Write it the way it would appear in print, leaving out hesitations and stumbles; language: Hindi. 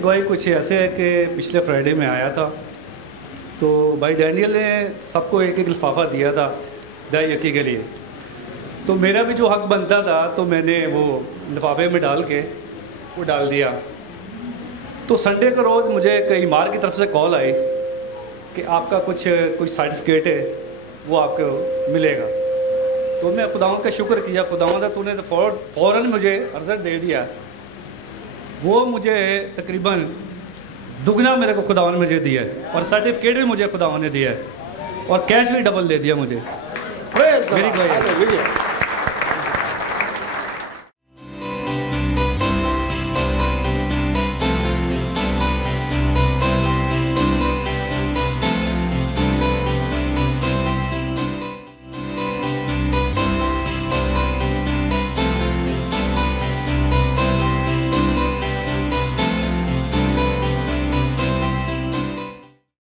गवाही कुछ ऐसे है कि पिछले फ्राइडे में आया था, तो भाई डैनियल ने सबको एक एक लिफाफा दिया था दाई यकी के लिए। तो मेरा भी जो हक बनता था तो मैंने वो लिफाफे में डाल के वो डाल दिया। तो संडे का रोज़ मुझे कई मार की तरफ से कॉल आई कि आपका कुछ सर्टिफिकेट है वो आपको मिलेगा। तो मैं खुदावंद का शुक्र किया, खुदावंद तूने तो फ़ौरन मुझे रिजल्ट दे दिया। वो मुझे तकरीबन दुगना मेरे को खुदावंद ने मुझे दिया है, और सर्टिफिकेट भी मुझे खुदावंद ने दिया है, और कैश भी डबल दे दिया मुझे। मेरी गवाही है।